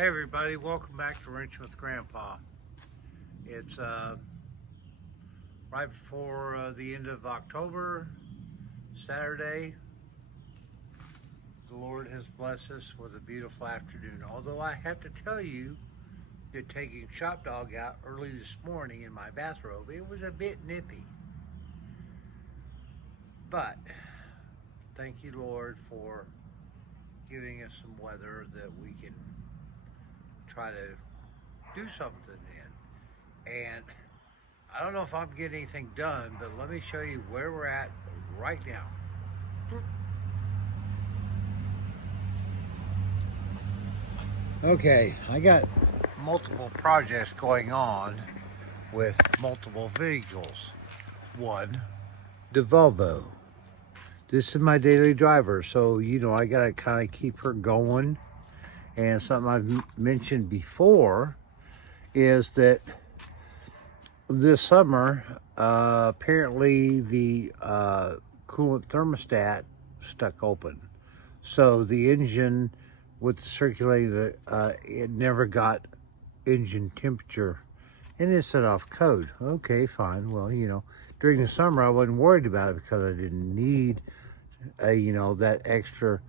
Hey everybody, welcome back to Wrenching with Grandpa. It's right before the end of October, Saturday. The Lord has blessed us with a beautiful afternoon. Although I have to tell you that taking Shop Dog out early this morning in my bathrobe, it was a bit nippy. But thank you, Lord, for giving us some weather that we can try to do something in. And I don't know if I'm getting anything done, but let me show you where we're at right now. Okay, I got multiple projects going on with multiple vehicles. One, the Volvo. This is my daily driver, so I gotta kind of keep her going. And something I've mentioned before is that this summer, apparently the coolant thermostat stuck open. So the engine with the circulating, it never got engine temperature and it set off code. Okay, fine. Well, during the summer I wasn't worried about it because I didn't need, that extra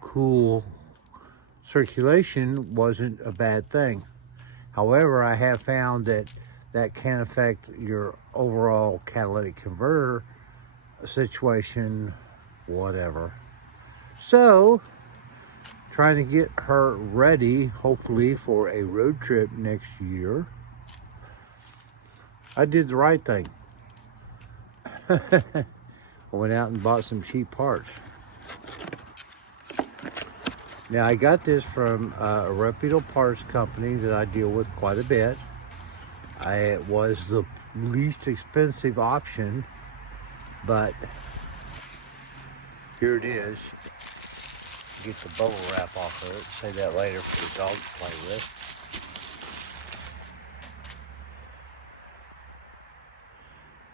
cool circulation wasn't a bad thing. However, I have found that can affect your overall catalytic converter situation, whatever. So, trying to get her ready, hopefully, for a road trip next year. I did the right thing. I went out and bought some cheap parts. Now, I got this from a reputable parts company that I deal with quite a bit. It was the least expensive option, but here it is. Get the bubble wrap off of it. Say that later for the dog to play with.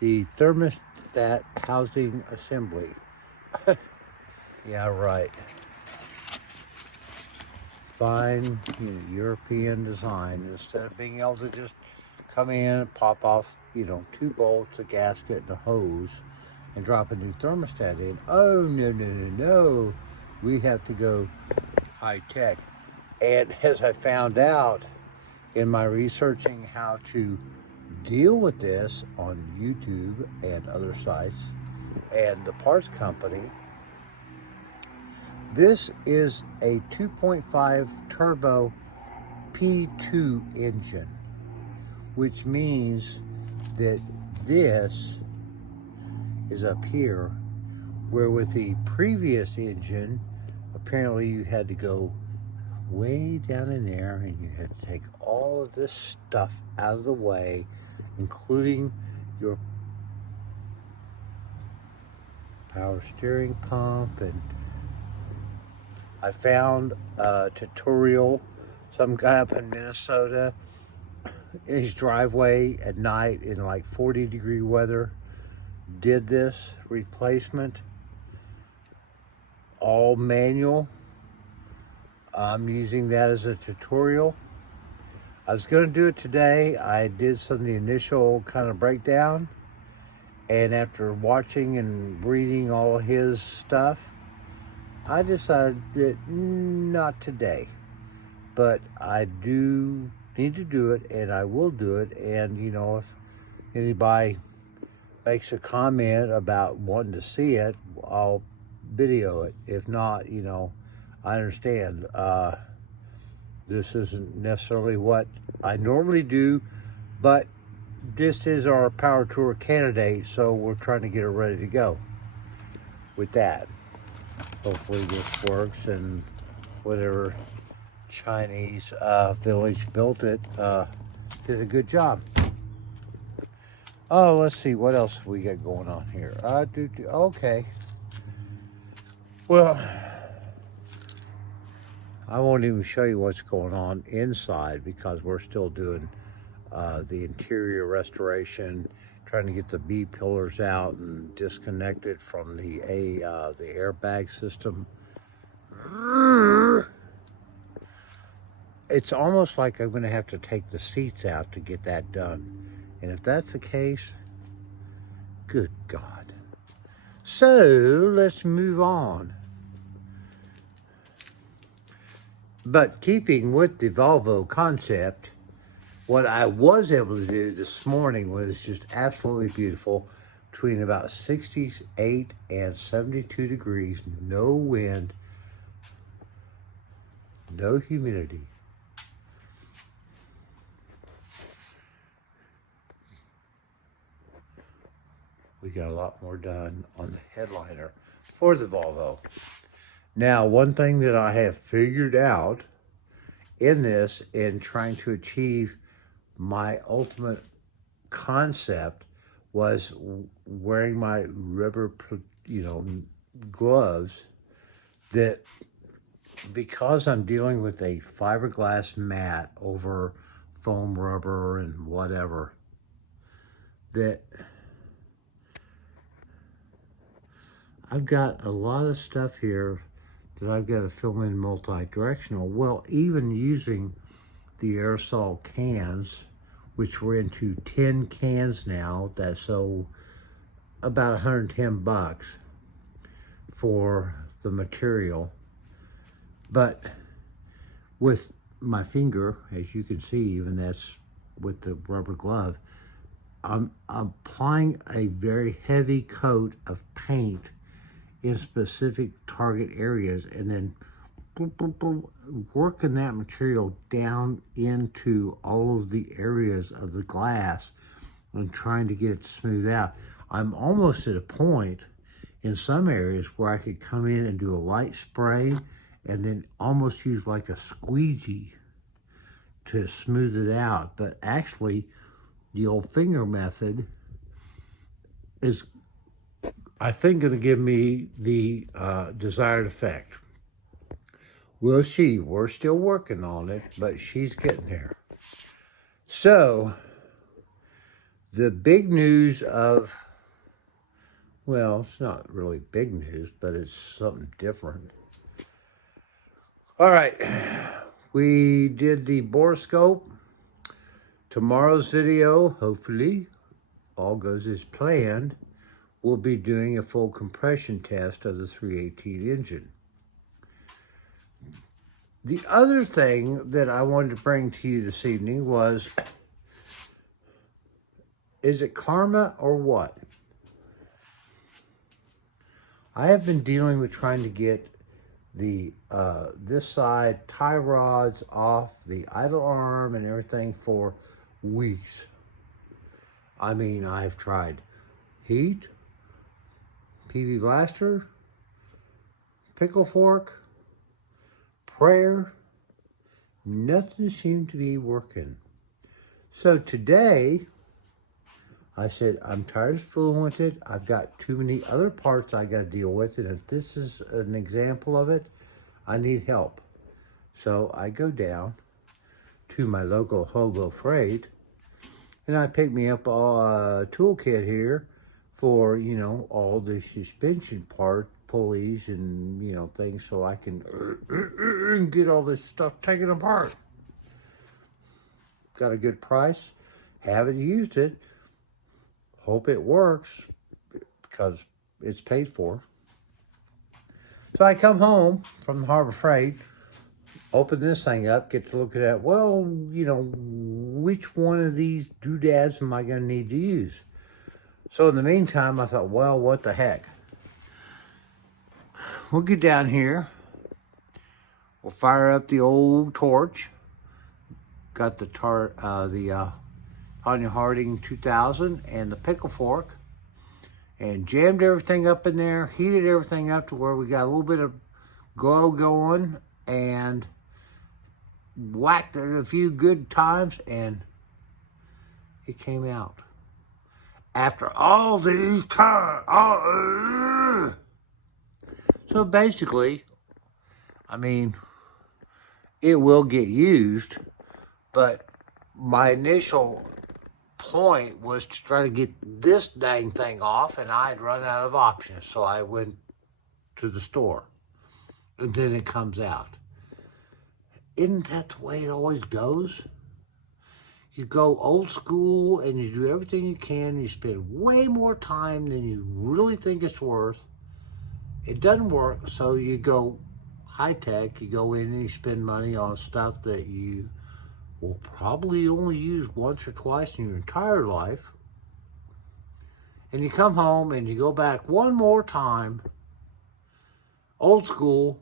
The thermostat housing assembly. Yeah, right. Fine, European design. Instead of being able to just come in and pop off, 2 bolts, a gasket, and a hose, and drop a new thermostat in. Oh, no. We have to go high tech. And as I found out in my researching how to deal with this on YouTube and other sites and the parts company, this is a 2.5 turbo P2 engine, which means that this is up here, where with the previous engine, apparently you had to go way down in there and you had to take all of this stuff out of the way, including your power steering pump. And I found a tutorial, some guy up in Minnesota, in his driveway at night in like 40-degree weather, did this replacement, all manual. I'm using that as a tutorial. I was going to do it today. I did some of the initial kind of breakdown, and after watching and reading all his stuff, I decided that not today. But I do need to do it, and I will do it. And if anybody makes a comment about wanting to see it, I'll video it. If not, I understand. This isn't necessarily what I normally do, but this is our power tour candidate, so we're trying to get it ready to go with that. Hopefully this works, and whatever Chinese village built it did a good job. Oh, let's see, what else we got going on here? Okay. Well, I won't even show you what's going on inside because we're still doing the interior restoration, trying to get the B pillars out and disconnect it from the airbag system. it's almost like I'm going to have to take the seats out to get that done. And if that's the case, good God. So let's move on. But keeping with the Volvo concept, what I was able to do this morning was just absolutely beautiful. Between about 68 and 72 degrees, no wind, no humidity. We got a lot more done on the headliner for the Volvo. Now, one thing that I have figured out in this, in trying to achieve my ultimate concept, was wearing my rubber, gloves, that because I'm dealing with a fiberglass mat over foam rubber and whatever, that I've got a lot of stuff here that I've got to film in multi-directional. Well, even using the aerosol cans, which we're into 10 cans now, that's so about 110 bucks for the material. But with my finger, as you can see, even that's with the rubber glove, I'm applying a very heavy coat of paint in specific target areas, and then boom, boom, boom, working that material down into all of the areas of the glass and trying to get it smooth out. I'm almost at a point in some areas where I could come in and do a light spray and then almost use like a squeegee to smooth it out. But actually, the old finger method is, I think, going to give me the desired effect. We'll see. We're still working on it, but she's getting there. So, the big news of, well, it's not really big news, but it's something different. All right, we did the borescope. Tomorrow's video, hopefully, all goes as planned, we'll be doing a full compression test of the 318 engine. The other thing that I wanted to bring to you this evening was, is it karma or what? I have been dealing with trying to get the this side tie rods off the idle arm and everything for weeks. I mean, I've tried heat, PV blaster, pickle fork, prayer, nothing seemed to be working. So today, I said, I'm tired of fooling with it. I've got too many other parts I got to deal with, and if this is an example of it, I need help. So I go down to my local Hobo Freight, and I pick me up a toolkit here for, all the suspension part, pulleys and, things, so I can get all this stuff taken apart. Got a good price. Haven't used it. Hope it works because it's paid for. So I come home from the Harbor Freight, open this thing up, get to look at it. Well, which one of these doodads am I going to need to use? So in the meantime, I thought, well, what the heck? We'll get down here. We'll fire up the old torch. Got the Tonya Harding 2000 and the pickle fork, and jammed everything up in there, heated everything up to where we got a little bit of glow going, and whacked it a few good times, and it came out. After all these times, so basically, I mean, it will get used, but my initial point was to try to get this dang thing off, and I had run out of options, so I went to the store, and then it comes out. isn't that the way it always goes? You go old school and you do everything you can. You spend way more time than you really think it's worth. It doesn't work, so you go high tech. You go in and you spend money on stuff that you will probably only use once or twice in your entire life. And you come home and you go back one more time, old school,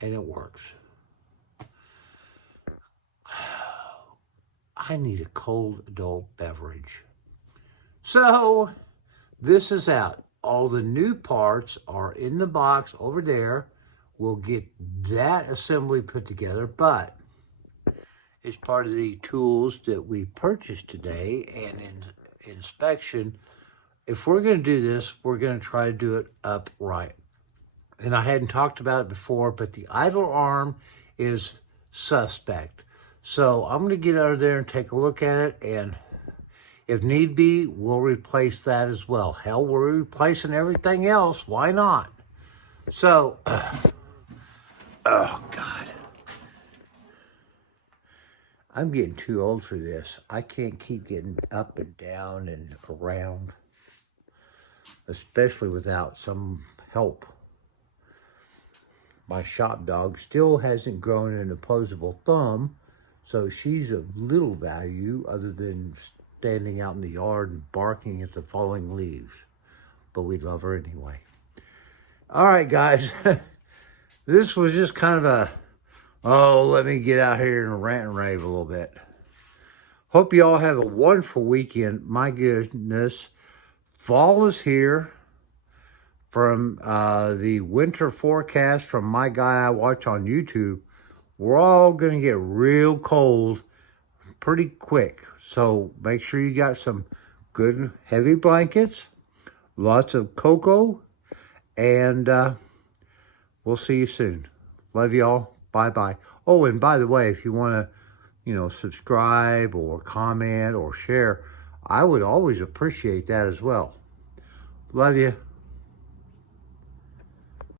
and it works. I need a cold adult beverage. So this is out. All the new parts are in the box over there. We'll get that assembly put together, but it's part of the tools that we purchased today and in inspection. If we're going to do this, we're going to try to do it upright. And I hadn't talked about it before, but the idler arm is suspect. So I'm going to get over there and take a look at it, and if need be, we'll replace that as well. Hell, we're replacing everything else. Why not? So, oh God. I'm getting too old for this. I can't keep getting up and down and around, especially without some help. My shop dog still hasn't grown an opposable thumb, so she's of little value other than standing out in the yard and barking at the falling leaves. But we love her anyway. All right, guys. This was just kind of a, let me get out here and rant and rave a little bit. Hope you all have a wonderful weekend. My goodness, fall is here. From the winter forecast from my guy I watch on YouTube, we're all going to get real cold pretty quick. So make sure you got some good heavy blankets, lots of cocoa, and we'll see you soon. Love y'all. Bye-bye. Oh, and by the way, if you want to, subscribe or comment or share, I would always appreciate that as well. Love you.